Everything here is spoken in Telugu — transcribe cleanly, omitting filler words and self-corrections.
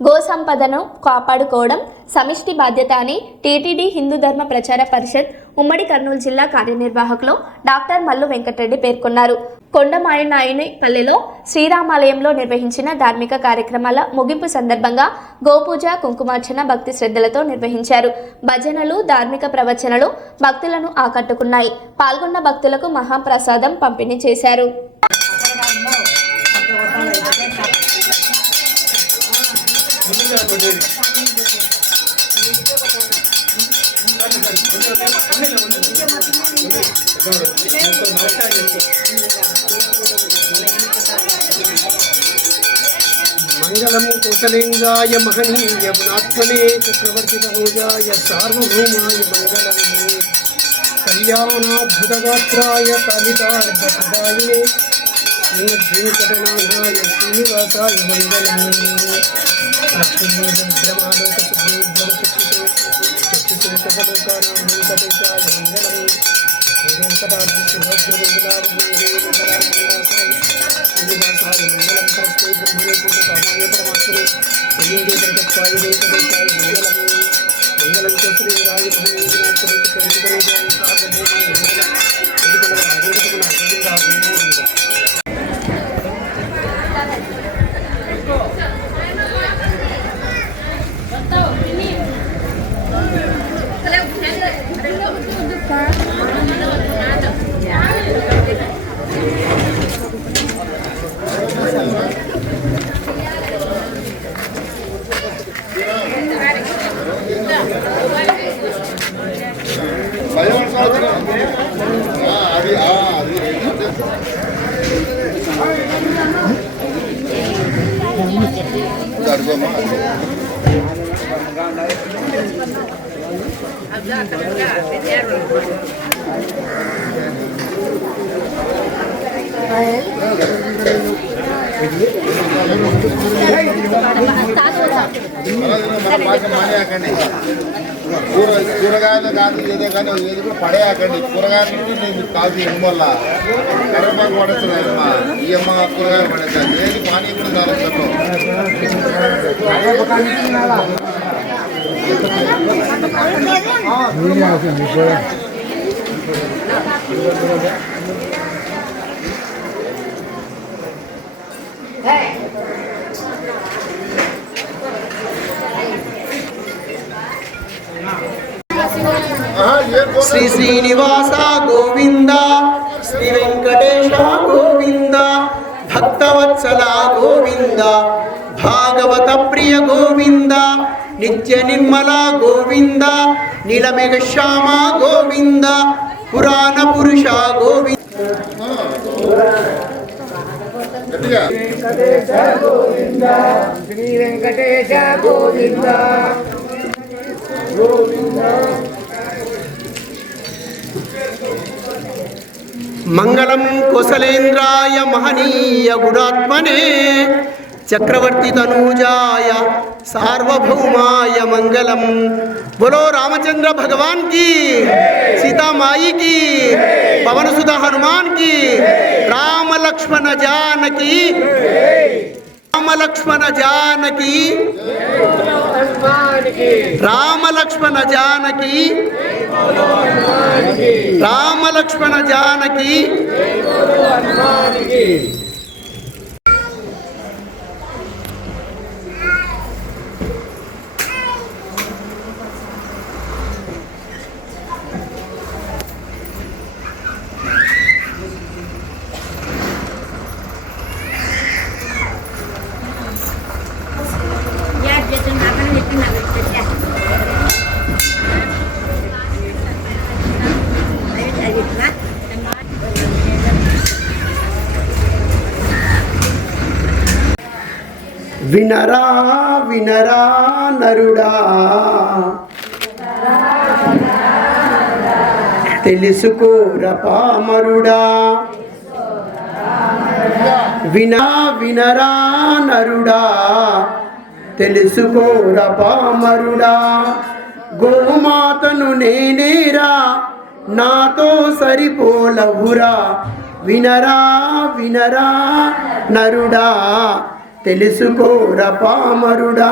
గో సంపదను కాపాడుకోవడం సమిష్టి బాధ్యత అని టీటీడీ హిందూ ధర్మ ప్రచార పరిషత్ ఉమ్మడి కర్నూలు జిల్లా కార్యనిర్వాహకులు డాక్టర్ మల్లు వెంకటరెడ్డి పేర్కొన్నారు. కొండమాయనాయనిపల్లెలో శ్రీరామాలయంలో నిర్వహించిన ధార్మిక కార్యక్రమాల ముగింపు సందర్భంగా గోపూజ, కుంకుమార్చన భక్తి శ్రద్ధలతో నిర్వహించారు. భజనలు, ధార్మిక ప్రవచనలు భక్తులను ఆకట్టుకున్నాయి. పాల్గొన్న భక్తులకు మహాప్రసాదం పంపిణీ చేశారు. మంగళం కౌసలేంద్రాయ మహనీయ గుణాత్మనే చక్రవర్తి తనూజాయ సార్వభౌమాయ మంగళం కళ్యాణాద్భుతగాత్రాయ కలితార్థప్రదాయినే శ్రీమద్వేంకటనాథాయ శ్రీనివాసాయ మంగళం లక్ష్మీదేవ్రమాలోకసుబ్రహ్మణ్యక్షితే సకలోకానాం వెంకటేశాయ మంగళం శ్రీనివాసాయ మంగళం పరస్మై బ్రహ్మణే పూర్ణకామాయ పరమాత్మనే శ్రీదే ప్రగత్వాయ వెంకటేశాయ మంగళం మంగళం కోసలేంద్రాయ మహనీయ గుణాత్మనే చక్రవర్తి సార్వభౌమాయ మంగళం కూరగాయలు కాదు ఏదో కానీ ఏది కూడా పడేయకండి. కూరగాయలు కాదు వల్ల కర్రపాకు పడేస్తుంది అమ్మా. ఈ అమ్మ కూరగాయలు పడేస్తుంది ఏది పానీ కూడా కాదు. శ్రీ శ్రీనివాస గోవింద, శ్రీ వెంకటేశ గోవింద, భక్తవత్సల గోవింద, భాగవత ప్రియ గోవింద, నిత్య నిర్మల గోవింద, నీలమేఘ శ్యామ గోవింద, పురాణ పురుష గోవింద. వెంకటేశ గోవింద, శ్రీ వెంకటేశ గోవింద గోవింద. మంగళం కుశలేంద్రాయ మహనీయ గుణాత్మనే చక్రవర్తి తనూజాయ సార్వభౌమాయ మంగళం. बोलो रामचंद्र भगवान की, सीता माई की, पवन सुधा हनुमान की, राम लक्ष्मण जानकी, राम लक्ष्मण जानकी, राम लक्ष्मण जानकी, राम लक्ष्मण जानकी. వినరా వినరా నరుడా, తెలుసుకోర పామరుడా. వినా వినరా నరుడా, తెలుసుకోర పామరుడా. గోమాతను నేనేరా, నాతో సరిపోలవురా. వినరా వినరా నరుడా, తెలుసుకోర పామరుడా